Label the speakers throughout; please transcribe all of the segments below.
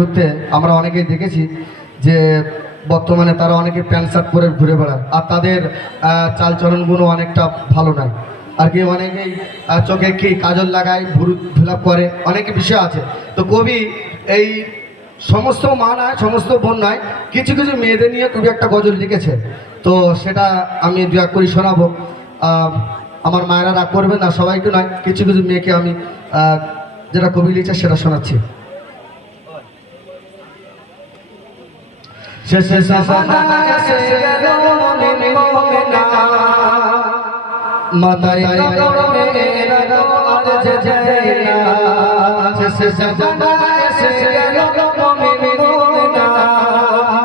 Speaker 1: ঘুরতে আমরা অনেকেই দেখেছি যে বর্তমানে তারা অনেকে প্যান্ট শার্ট পরে ঘুরে বেড়ায়। আর তাদের চালচলনগুলো অনেকটা ভালো নয়। আর কি অনেকেই চোখে কি কাজল লাগায়, ভুরু ফিলাপ করে, অনেক বিষয় আছে। তো কবি এই সমস্ত মা নয়, সমস্ত বোন নয়, কিছু কিছু মেয়েদের নিয়ে কবি একটা গজল লিখেছে। তো সেটা আমি দু এক করে শোনাবো। আমার মায়েরা রাগ করবে না, সবাইকে নয়, কিছু কিছু মেয়েকে আমি যেটা কবি লিখেছে সেটা শোনাচ্ছি। শেষে সাবানা এসে গেল না মাথায় কাপড় মেয়েরা গো আর যে যায় না। শেষে সাবানা এসে গেল না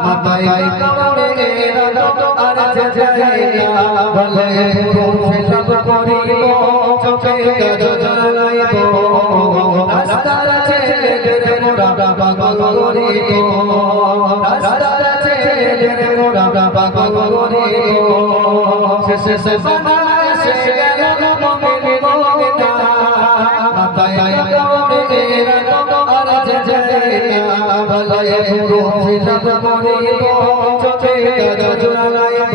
Speaker 1: মাথায় কাপড় মেয়েরা গো আর যে যায় না। বলে ফেসব করিব চোখে গজলাইব রাস্তার ছেলেদের মোরা পাগল করিব। গজলাইব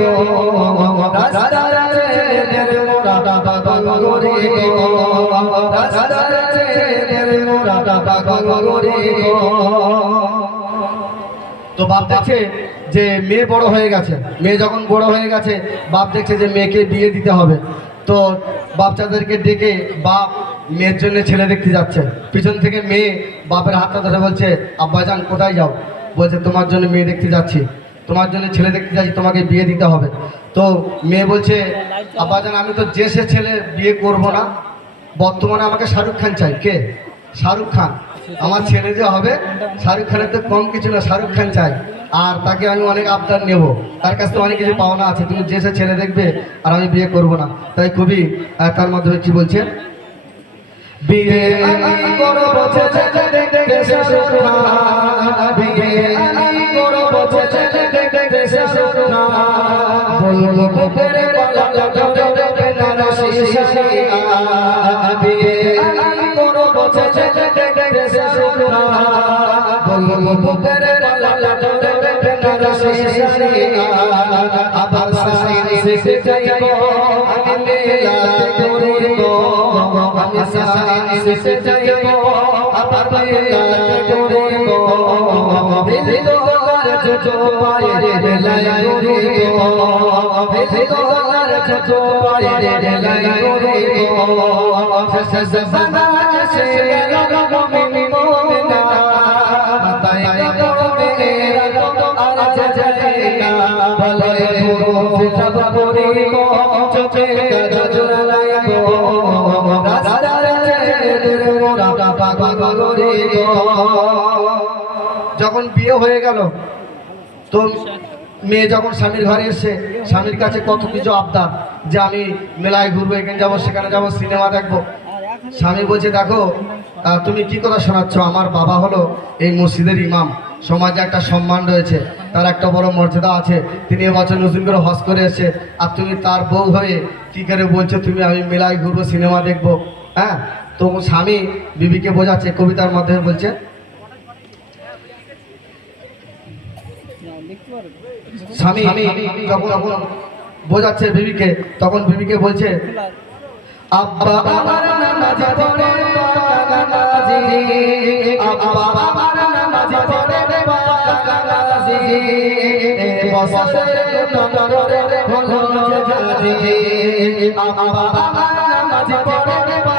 Speaker 1: রাস্তার ছেলেদের মোরা ছেলেদের মোরা পাগল করিব তো বাপ দেখছে যে মেয়ে বড় হয়ে গেছে। মেয়ে যখন বড় হয়ে গেছে, বাপ দেখছে যে মেয়েকে বিয়ে দিতে হবে। তো বাচ্চাদেরকে ডেকে বাপ মেয়ের জন্য ছেলে দেখতে যাচ্ছে। পিছন থেকে মেয়ে বাপের হাতটা ধরে বলছে আব্বাজান কোথায় যাও? বলছে, তোমার জন্য মেয়ে দেখতে যাচ্ছি। তোমার জন্য ছেলে দেখতে যাচ্ছি, তোমাকে বিয়ে দিতে হবে। তো মেয়ে বলছে আব্বাজান আমি তো যে সে ছেলে বিয়ে করব না, বর্তমানে আমাকে শাহরুখ খান চাই। কে? শাহরুখ খান। আমার ছেলে যে হবে শাহরুখ খানের তো কম কিছু না শাহরুখ খান চাই আর তাকে আমি অনেক আবদার নেব তার কাছ থেকে অনেক কিছু পাওনা আছে তুমি যে ছেলে দেখবে আর আমি বিয়ে করব না তাই খুবই তার মাধ্যমে কি বলছে। বিয়ে আবার সাইন্স শিখে যাইব আমি মেলাতে ঘুরিব আমি সাইন্স শিখে যাইব আবার ছোট পায়ে বেলায় গেল মমি মোমিনা যখন বিয়ে হয়ে গেল, তো মেয়ে যখন স্বামীর ঘরে এসে স্বামীর কাছে কত কিছু আবদার যে আমি মেলায় ঘুরবো, এখানে যাব, সেখানে যাব, সিনেমা দেখব। স্বামী বলছে, দেখো তুমি কি কথা শোনাচ্ছ? আমার বাবা হলো এই মসজিদের ইমাম। সমাজে একটা সম্মান রয়েছে। তার একটা বড় মর্যাদা আছে। তিনি এবছর নতুন করে হজ করে এসে আর তুমি তার বউ হয়ে কি করে বলছো তুমি আমি মেলায় ঘুরবো সিনেমা দেখব হ্যাঁ? তো স্বামী বিবিকে বোঝাচ্ছে কবিতার মাধ্যমে বলছে স্বামী যখন যখন বোঝাচ্ছে বিবিকে তখন বিবিকে বলছে আব্বা আমার আব্বা আমার নামাজি পড়ে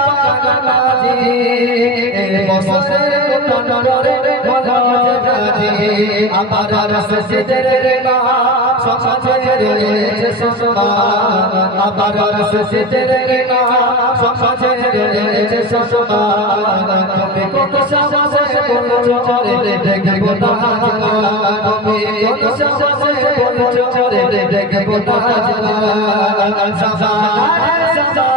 Speaker 1: আমার রসে রে মা রয়েছে সম্মান আবার রসে রে মা রয়েছে সম্মান তুমি কত সমাজে বলছো চরে দেখব না তুমি কত সমাজে বলছো চরে দেখব না সাজানা সাজানা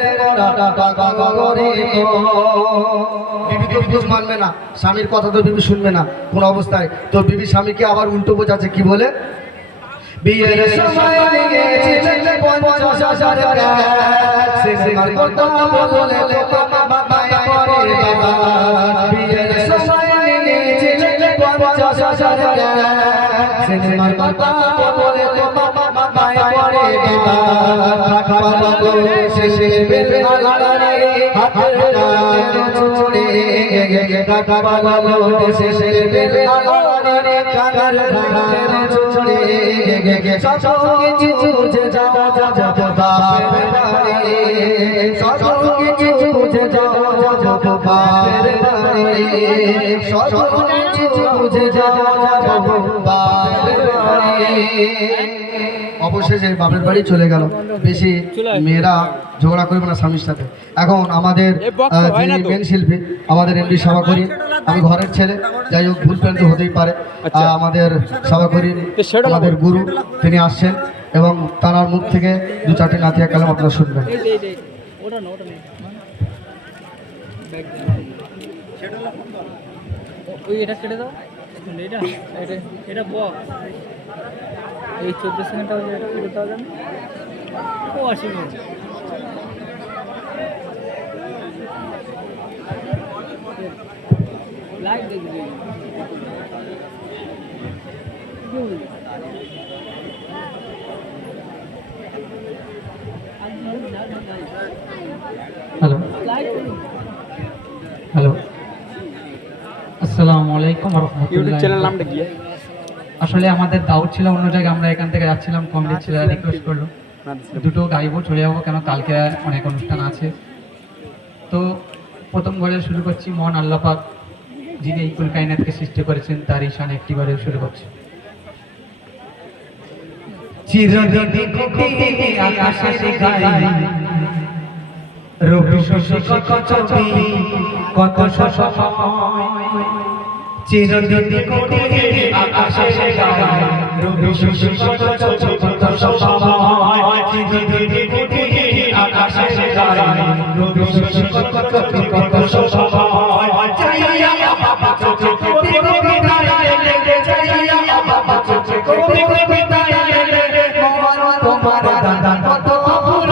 Speaker 1: মানবে না। স্বামীর কথা তো বিবি শুনবে না কোন অবস্থায়। তো বিবি স্বামীকে আবার উল্টো বোঝাচ্ছে, কি বলে? বিয়ের সময় পঞ্চাশ হাজার কথা বলে বিয়ের সময় পঞ্চাশ হাজার সিনেমার কথা বলে বাবায় পরে বাবা খাওয়া গো শেষে বেলে আলারে হাতের চুড়ে খাওয়া গো শেষে বেলে আলারে কানার ধারের চুড়ে সব কিছু বুঝে যাও যাও বাপের বাড়ি। সব কিছু বুঝে যাও যাও বাপের বাড়ি। সব কিছু বুঝে যাও যাও বাপের অবশেষে বাপের বাড়ি চলে গেল। বেশি মেয়েরা ঝগড়া করবে না স্বামীর সাথে। এখন আমাদের যিনি মেন শিল্পী আমাদের এমডি সভা করি আমি ঘরের ছেলে। যাই হোক ভুল প্রান্ত হতেই পারে।
Speaker 2: আচ্ছা।
Speaker 1: আমাদের সভা করি আমাদের গুরু তিনি আসছেন এবং তার মুখ থেকে দু চারটি নাতিয়া কালাম আপনারা শুনবেন।
Speaker 2: ওটা না ওটা ওই এটা কেটে দাও। এটা এটা এটা বক এই চোদ্দ সেকেন্ডটা এটা কেটে দেওয়া যাবে ও অসুবিধা লাইট দেখবি
Speaker 3: হ্যালো হ্যালো আলাইকুম
Speaker 2: ইউটিউব চ্যানেল নামটা কি?
Speaker 3: আসলে আমাদের দাউদ ছিল অন্য জায়গায় আমরা এখান থেকে যাচ্ছিলাম কমিটির ছেলেরা রিকোয়েস্ট করল দুটো গাইবো চলে যাব কেন? কালকে অনেক অনুষ্ঠান আছে। তো প্রথম ঘরে শুরু করছি মন আল্লাপাক যিনি এই কুল কায়নাতকে সৃষ্টি করেছেন তার ঈশান একটি ঘরে শুরু করছি। আকাশে গাই রবি শশী কত ছবি কত চিরদিন কোটি আকাশে গায় রবি শশী কত ছবি কত চিরদিন কোটি আকাশে গায় রবি শশী কত ছবি কত চাইয়া বাবা চোখে কোটি কোটি দাঁড়ায় লেগে চাইয়া বাবা চোখে কোটি কোটি দাঁড়ায় লেগে মোহন তোমার দাদা কত অপূর্ব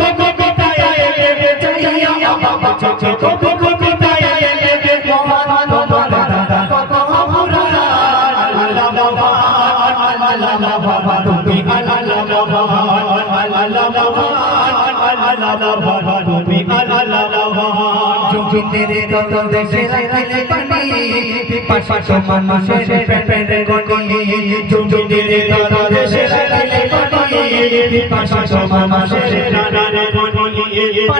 Speaker 3: যোগিনের তত দেশে লাগিলে পানি পিপাসা তো মানুষের পেটের গনি যোগিনের তত দেশে লাগিলে পানি পিপাসা তো মানুষের পেটের গনি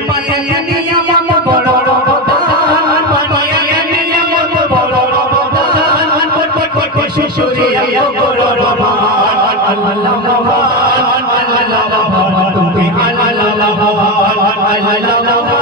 Speaker 3: পানি নিয়া মত বড় অবদান পানি নিয়া মত বড় অবদান কট কট কট শিশুরিয়া বড় রমান আল্লাহ আল্লাহ মহান তুমি আল্লাহ আল্লাহ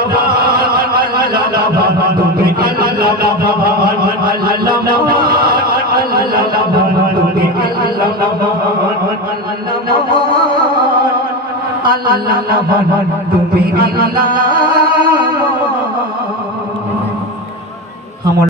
Speaker 3: আল্লাহ তুমি আল্লাহ